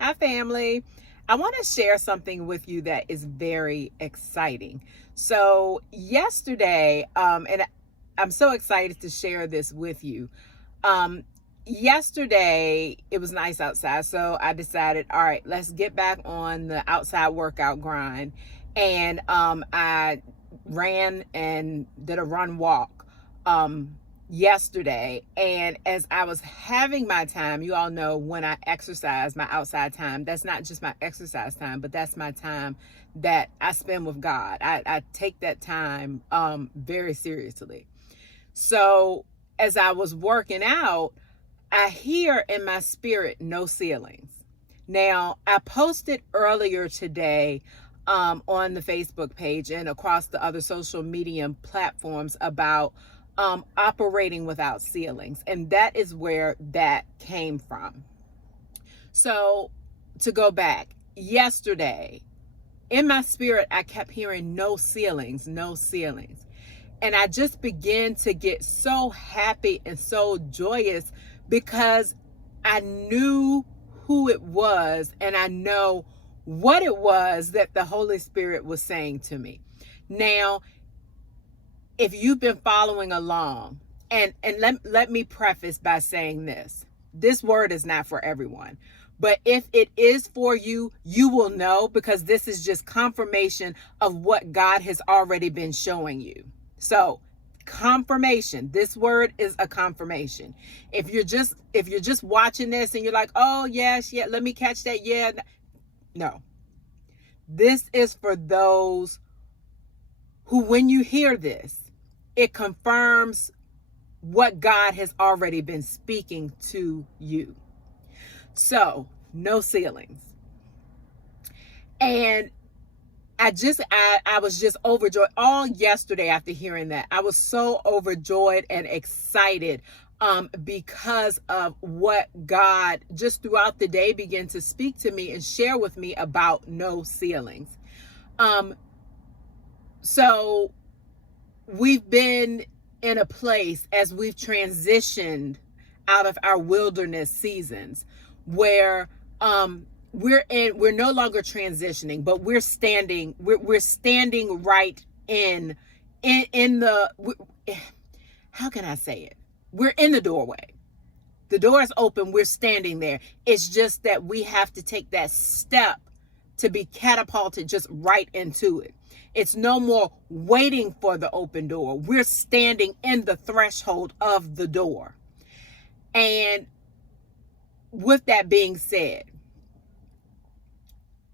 Hi, family. I want to share something with you that is very exciting. So, yesterday, and I'm so excited to share this with you. Um, Yesterday, it was nice outside, so I decided, all right, let's get back on the outside workout grind. And I ran and did a run walk. Yesterday, and as I was having my time, you all know when I exercise, my outside time, that's not just my exercise time, but that's my time that I spend with God. I take that time very seriously. So as I was working out, I hear in my spirit no ceilings. Now, I posted earlier today on the Facebook page and across the other social media platforms about operating without ceilings. And that is where that came from. So, to go back, yesterday, in my spirit, I kept hearing no ceilings, no ceilings. And I just began to get so happy and so joyous because I knew who it was and I know what it was that the Holy Spirit was saying to me. Now, if you've been following along, and let me preface by saying this word is not for everyone. But if it is for you, you will know, because this is just confirmation of what God has already been showing you. So, confirmation. This word is a confirmation. If you're just watching this and you're like, "Oh, yes, yeah, let me catch that." Yeah. No. This is for those who, when you hear this, it confirms what God has already been speaking to you. So, no ceilings. And I was just overjoyed all yesterday after hearing that. I was so overjoyed and excited because of what God just throughout the day began to speak to me and share with me about no ceilings. Um, so we've been in a place as we've transitioned out of our wilderness seasons where we're no longer transitioning, but we're standing right in the, how can I say it? We're in the doorway. The door is open, we're standing there. It's just that we have to take that step to be catapulted just right into it. It's no more waiting for the open door. We're standing in the threshold of the door. And with that being said,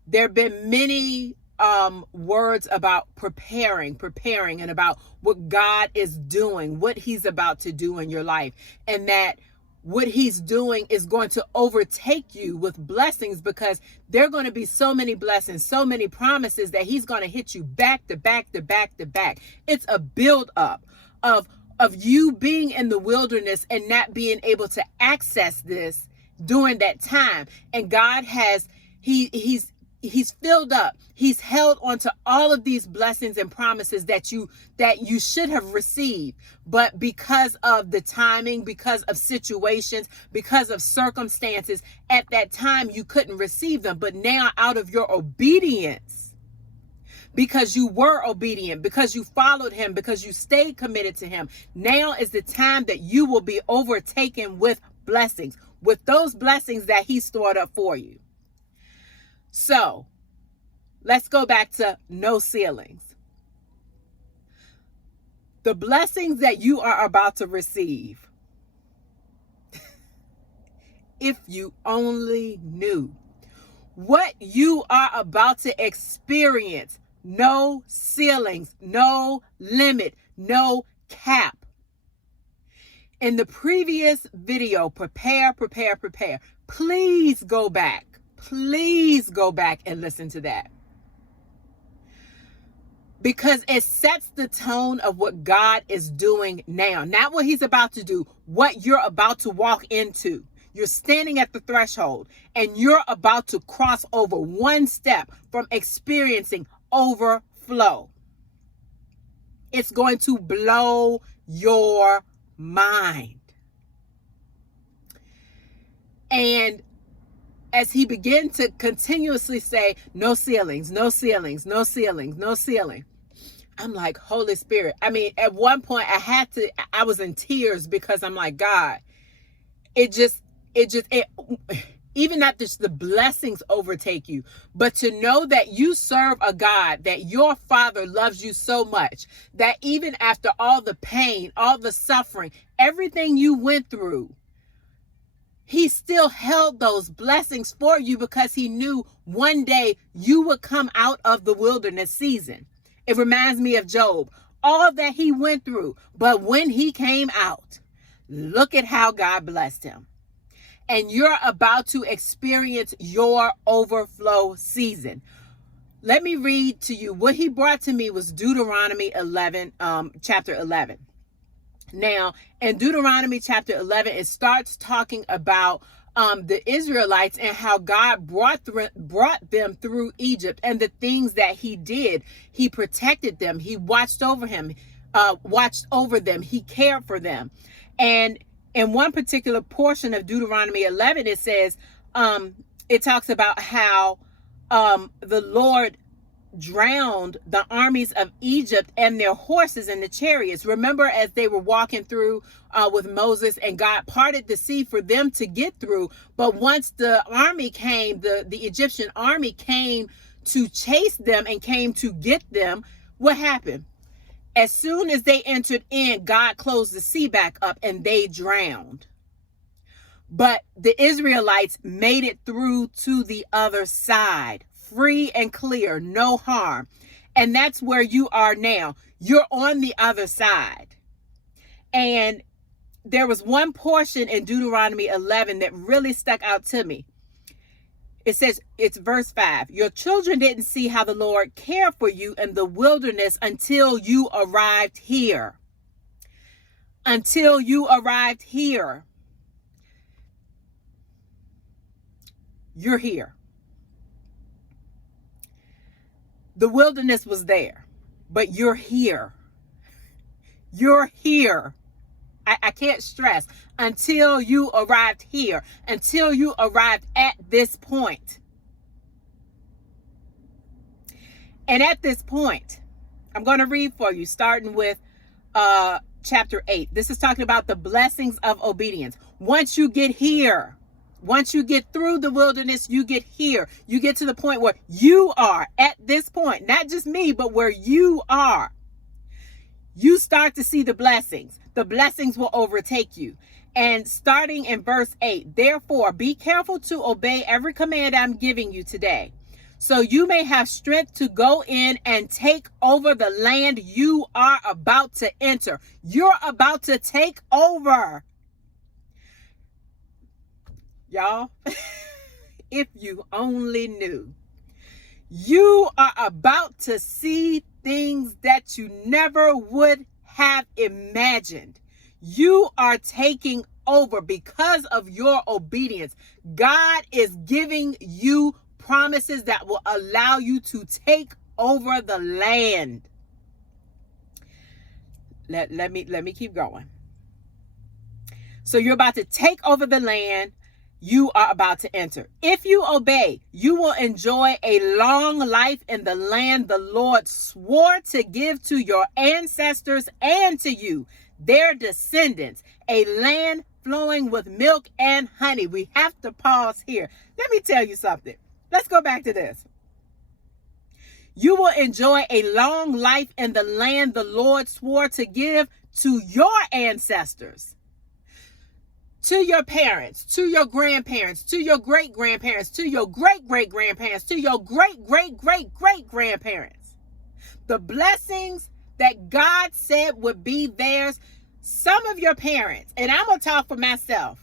there have been many words about preparing, and about what God is doing, what he's about to do in your life, and that what he's doing is going to overtake you with blessings, because there are going to be so many blessings, so many promises that he's going to hit you back to back to back to back. It's a build up of you being in the wilderness and not being able to access this during that time. And God has he's filled up. He's held onto all of these blessings and promises that you should have received. But because of the timing, because of situations, because of circumstances, at that time you couldn't receive them. But now, out of your obedience, because you were obedient, because you followed him, because you stayed committed to him, now is the time that you will be overtaken with blessings, with those blessings that he stored up for you. So, let's go back to no ceilings. The blessings that you are about to receive, if you only knew what you are about to experience, no ceilings, no limit, no cap. In the previous video, prepare. Please go back. Please go back and listen to that. Because it sets the tone of what God is doing now. Not what he's about to do, what you're about to walk into. You're standing at the threshold and you're about to cross over one step from experiencing overflow. It's going to blow your mind. And as he began to continuously say, no ceilings, no ceilings, no ceilings, no ceiling. I'm like, Holy Spirit. I mean, at one point I was in tears because I'm like, God, it even not just the blessings overtake you, but to know that you serve a God, that your Father loves you so much, that even after all the pain, all the suffering, everything you went through, he still held those blessings for you because he knew one day you would come out of the wilderness season. It reminds me of Job, all that he went through, but when he came out, look at how God blessed him. And you're about to experience your overflow season. Let me read to you. What he brought to me was Deuteronomy 11, chapter 11. Now, in Deuteronomy chapter 11, it starts talking about the Israelites and how God brought them through Egypt and the things that he did. He protected them. He watched over them. He cared for them. And in one particular portion of Deuteronomy 11, it says, it talks about how the Lord drowned the armies of Egypt and their horses and the chariots. Remember, as they were walking through with Moses, and God parted the sea for them to get through. But once the army came, the Egyptian army came to chase them and came to get them, what happened? As soon as they entered in, God closed the sea back up and they drowned. But the Israelites made it through to the other side, free and clear, no harm. And that's where you are now. You're on the other side. And there was one portion in Deuteronomy 11 that really stuck out to me. It says, it's verse 5. Your children didn't see how the Lord cared for you in the wilderness until you arrived here. Until you arrived here. You're here. The wilderness was there, but you're here. You're here. I can't stress, until you arrived here, until you arrived at this point. And at this point, I'm going to read for you, starting with chapter 8. This is talking about the blessings of obedience. Once you get here, once you get through the wilderness, you get here. You get to the point where you are at this point, not just me, but where you are. You start to see the blessings. The blessings will overtake you. And starting in verse 8, therefore, be careful to obey every command I'm giving you today, so you may have strength to go in and take over the land you are about to enter. You're about to take over. Y'all, if you only knew, you are about to see things that you never would have imagined. You are taking over because of your obedience. God is giving you promises that will allow you to take over the land. Let me keep going. So you're about to take over the land you are about to enter. If you obey, you will enjoy a long life in the land the Lord swore to give to your ancestors and to you, their descendants, a land flowing with milk and honey. We have to pause here. Let me tell you something. Let's go back to this. You will enjoy a long life in the land the Lord swore to give to your ancestors, to your parents, to your grandparents, to your great-grandparents, to your great-great-grandparents, to your great-great-great-great-grandparents. The blessings that God said would be theirs. Some of your parents, and I'm going to talk for myself.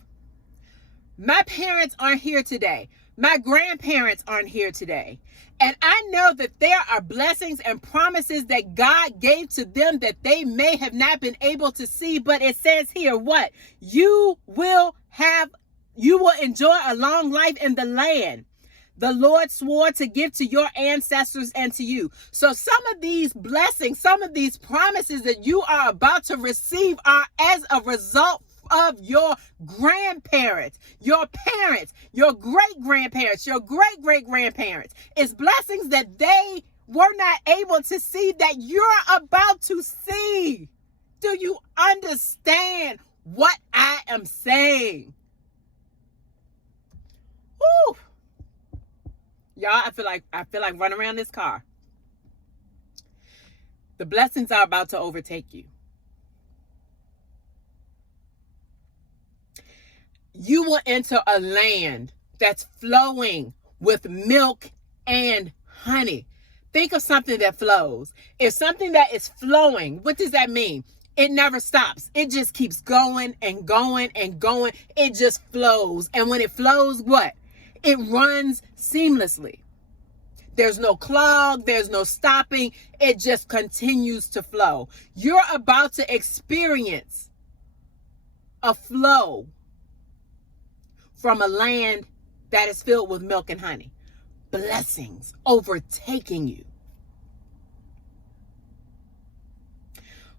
My parents aren't here today. My grandparents aren't here today. And I know that there are blessings and promises that God gave to them that they may have not been able to see. But it says here, what? You will enjoy a long life in the land the Lord swore to give to your ancestors and to you. So some of these blessings, some of these promises that you are about to receive are as a result of your grandparents, your parents, your great-grandparents, your great-great-grandparents. It's blessings that they were not able to see that you're about to see. Do you understand what I am saying? Woo. Y'all, I feel like running around this car. The blessings are about to overtake you. You will enter a land that's flowing with milk and honey. Think of something that flows. If something that is flowing, what does that mean? It never stops. It just keeps going and going and going. It just flows. And when it flows, what? It runs seamlessly. There's no clog. There's no stopping. It just continues to flow. You're about to experience a flow from a land that is filled with milk and honey. Blessings overtaking you.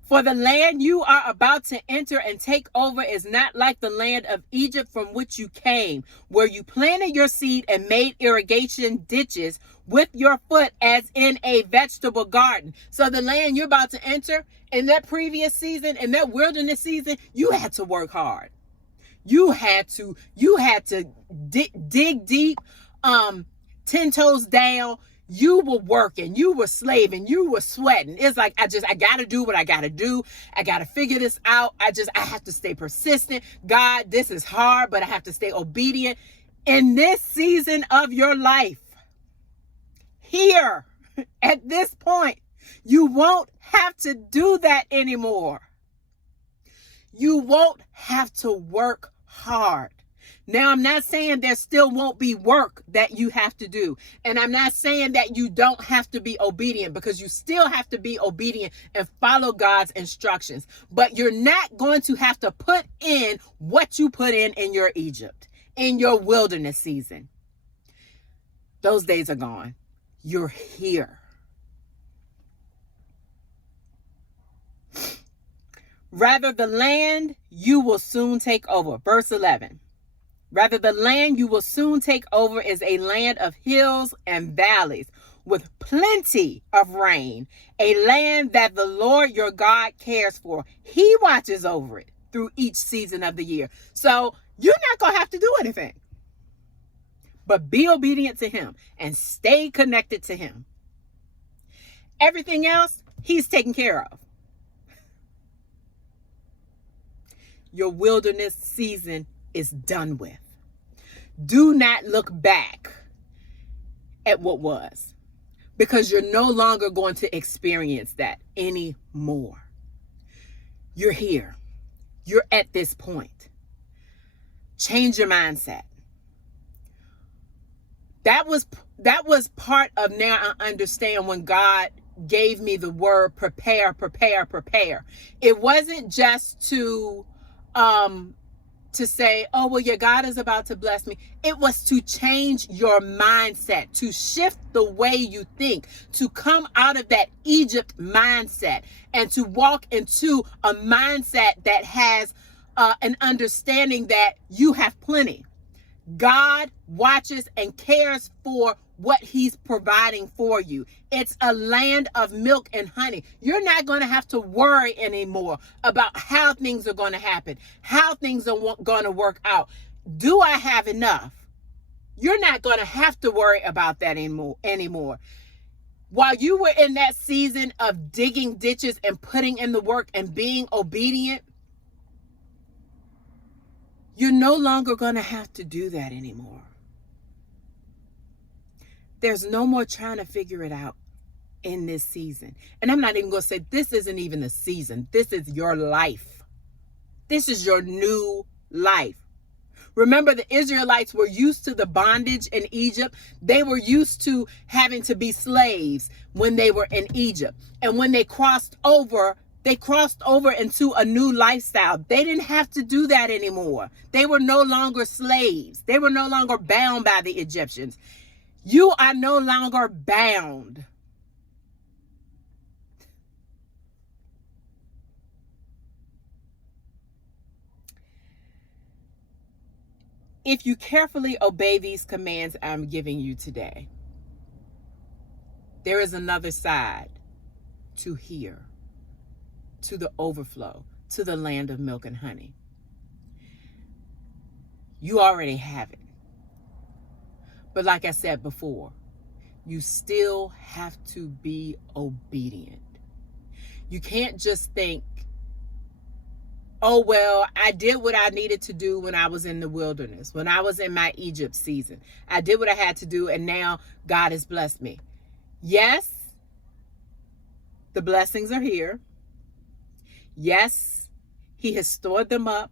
For the land you are about to enter and take over is not like the land of Egypt from which you came, where you planted your seed and made irrigation ditches with your foot as in a vegetable garden. So the land you're about to enter, in that previous season, in that wilderness season, you had to work hard. You had to dig deep, 10 toes down. You were working, you were slaving, you were sweating. It's like, I got to do what I got to do. I got to figure this out. I have to stay persistent. God, this is hard, but I have to stay obedient. In this season of your life, here, at this point, you won't have to do that anymore. You won't have to work hard. Now, I'm not saying there still won't be work that you have to do. And I'm not saying that you don't have to be obedient, because you still have to be obedient and follow God's instructions. But you're not going to have to put in what you put in your Egypt, in your wilderness season. Those days are gone. You're here. Rather, the land you will soon take over. Verse 11. Rather, the land you will soon take over is a land of hills and valleys with plenty of rain, a land that the Lord your God cares for. He watches over it through each season of the year. So you're not going to have to do anything, but be obedient to him and stay connected to him. Everything else, he's taken care of. Your wilderness season is done with. Do not look back at what was, because you're no longer going to experience that anymore. You're here. You're at this point. Change your mindset. That was part of, now I understand, when God gave me the word prepare, prepare, prepare. It wasn't just to say, oh, well, your God is about to bless me. It was to change your mindset, to shift the way you think, to come out of that Egypt mindset and to walk into a mindset that has an understanding that you have plenty. God watches and cares for what he's providing for you. It's a land of milk and honey. You're not going to have to worry anymore about how things are going to happen, how things are going to work out. Do I have enough? You're not going to have to worry about that anymore. While you were in that season of digging ditches and putting in the work and being obedient, you're no longer going to have to do that anymore. There's no more trying to figure it out in this season. And I'm not even going to say this isn't even a season. This is your life. This is your new life. Remember, the Israelites were used to the bondage in Egypt. They were used to having to be slaves when they were in Egypt. And when they crossed over into a new lifestyle. They didn't have to do that anymore. They were no longer slaves. They were no longer bound by the Egyptians. You are no longer bound. if you carefully obey these commands I'm giving you today, there is another side to here, to the overflow, to the land of milk and honey. You already have it. But like I said before, you still have to be obedient. You can't just think, oh, well, I did what I needed to do when I was in the wilderness, when I was in my Egypt season. I did what I had to do, and now God has blessed me. Yes, the blessings are here. Yes, he has stored them up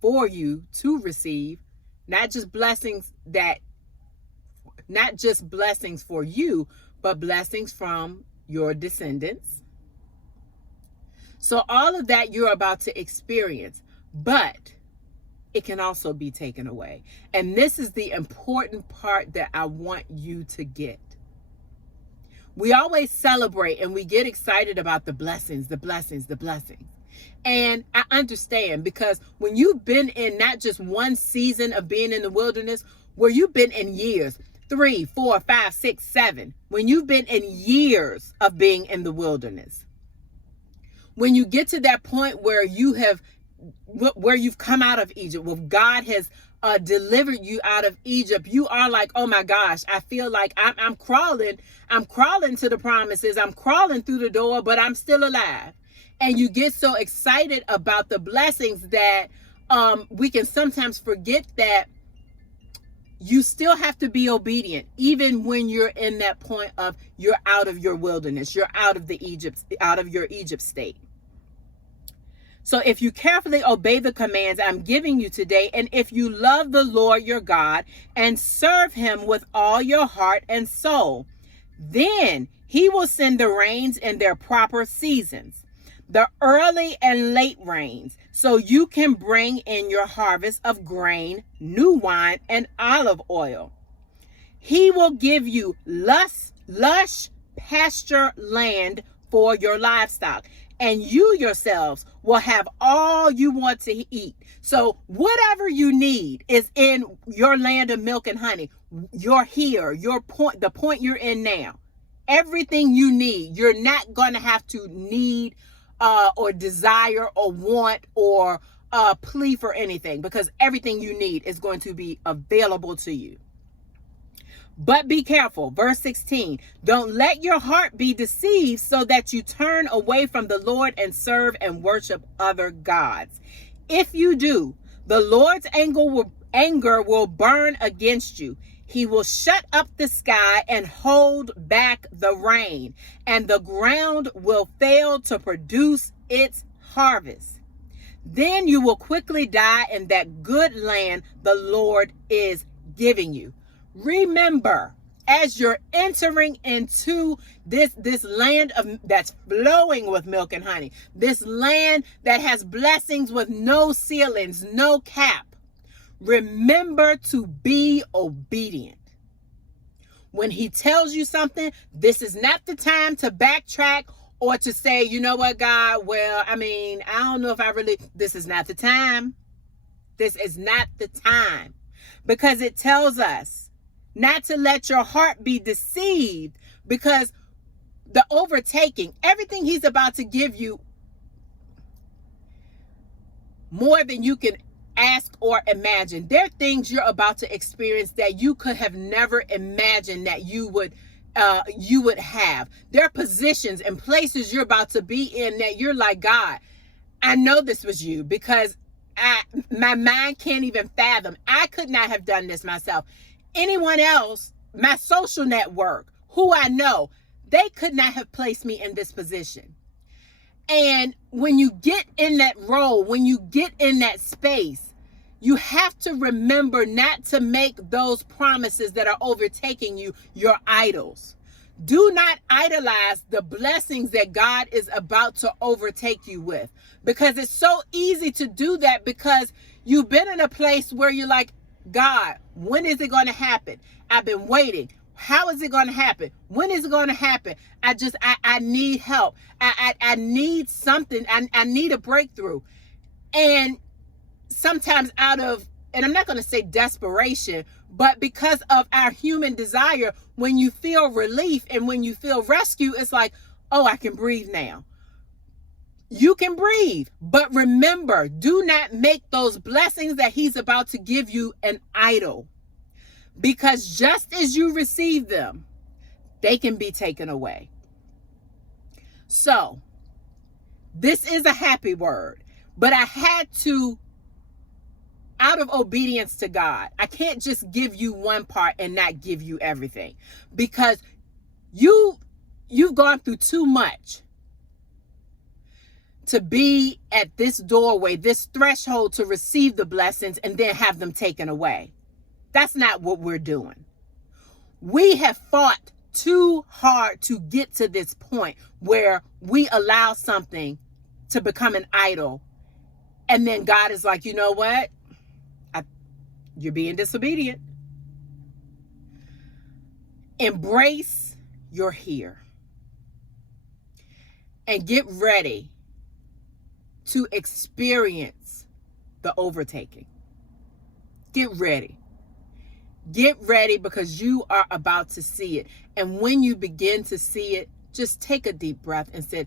for you to receive, not just blessings for you, but blessings from your descendants. So all of that you're about to experience, but it can also be taken away. And this is the important part that I want you to get. We always celebrate and we get excited about the blessings, the blessings, the blessings. And I understand, because when you've been in not just one season of being in the wilderness, where you've been in years, 3, 4, 5, 6, 7, when you've been in years of being in the wilderness, when you get to that point where you've come out of Egypt, where God has delivered you out of Egypt, you are like, oh my gosh, I feel like I'm crawling to the promises. I'm crawling through the door, but I'm still alive. And you get so excited about the blessings that we can sometimes forget that you still have to be obedient, even when you're in that point of you're out of your wilderness, you're out of your Egypt state. So if you carefully obey the commands I'm giving you today, and if you love the Lord your God and serve him with all your heart and soul, then he will send the rains in their proper seasons, the early and late rains, so you can bring in your harvest of grain, new wine, and olive oil. He will give you lush pasture land for your livestock, and you yourselves will have all you want to eat. So whatever you need is in your land of milk and honey. You're here, the point you're in now. Everything you need, you're not going to have to need or desire or want or plea for anything, because everything you need is going to be available to you. But be careful. Verse 16, don't let your heart be deceived so that you turn away from the Lord and serve and worship other gods. If you do, the Lord's anger will burn against you. He will shut up the sky and hold back the rain, and the ground will fail to produce its harvest. Then you will quickly die in that good land the Lord is giving you. Remember, as you're entering into this land that's flowing with milk and honey, this land that has blessings with no ceilings, no cap, remember to be obedient. When he tells you something, this is not the time to backtrack or to say, you know what, God, well, I don't know if this is not the time. This is not the time. Because it tells us not to let your heart be deceived, because the overtaking, everything he's about to give you, more than you can ask or imagine. There are things you're about to experience that you could have never imagined that you would have. There are positions and places you're about to be in that you're like, God, I know this was you, because my mind can't even fathom. I could not have done this myself. Anyone else, my social network, who I know, they could not have placed me in this position. And when you get in that role, when you get in that space, you have to remember not to make those promises that are overtaking you your idols. Do not idolize the blessings that God is about to overtake you with, because it's so easy to do that, because you've been in a place where you're like, God, when is it going to happen? I've been waiting. How is it going to happen? When is it going to happen? I need help. I need something. I need a breakthrough. And sometimes out of and I'm not going to say desperation, but because of our human desire, when you feel relief and when you feel rescue, it's like, oh, I can breathe now. You can breathe, but remember, do not make those blessings that he's about to give you an idol, because just as you receive them, they can be taken away. So this is a happy word, but I had to, out of obedience to God, I can't just give you one part and not give you everything, because you've gone through too much to be at this doorway, this threshold to receive the blessings and then have them taken away. That's not what we're doing. We have fought too hard to get to this point where we allow something to become an idol. And then God is like, you know what? You're being disobedient. Embrace you're here. And get ready to experience the overtaking. Get ready. Get ready, because you are about to see it. And when you begin to see it, just take a deep breath and say,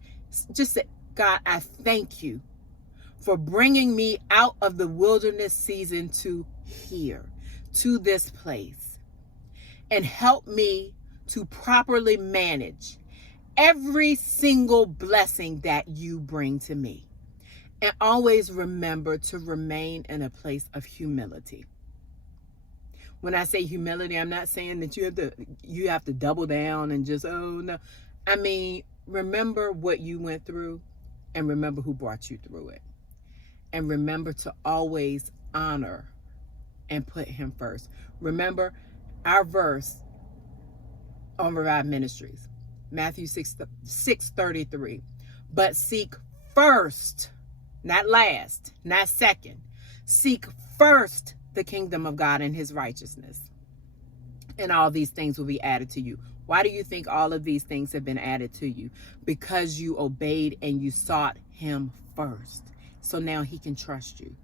God, I thank you for bringing me out of the wilderness season to here, to this place, and help me to properly manage every single blessing that you bring to me. And always remember to remain in a place of humility. When I say humility, I'm not saying that you have to double down and just, oh no. I mean, remember what you went through and remember who brought you through it. And remember to always honor and put him first. Remember our verse on Revive Ministries, Matthew 6:33. But seek first, not last, not second. Seek first the kingdom of God and his righteousness, and all these things will be added to you. Why do you think all of these things have been added to you? Because you obeyed and you sought him first. So now he can trust you.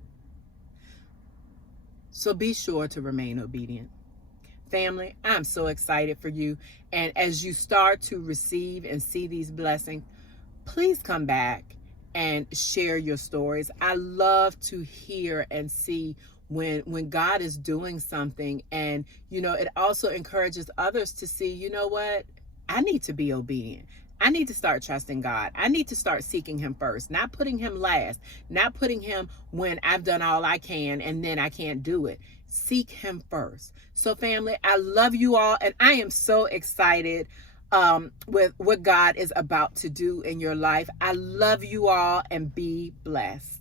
So be sure to remain obedient. Family, I'm so excited for you. And as you start to receive and see these blessings, please come back and share your stories. I love to hear and see when God is doing something. And, it also encourages others to see, you know what? I need to be obedient. I need to start trusting God. I need to start seeking him first, not putting him last, not putting him when I've done all I can and then I can't do it. Seek him first. So family, I love you all. And I am so excited with what God is about to do in your life. I love you all, and be blessed.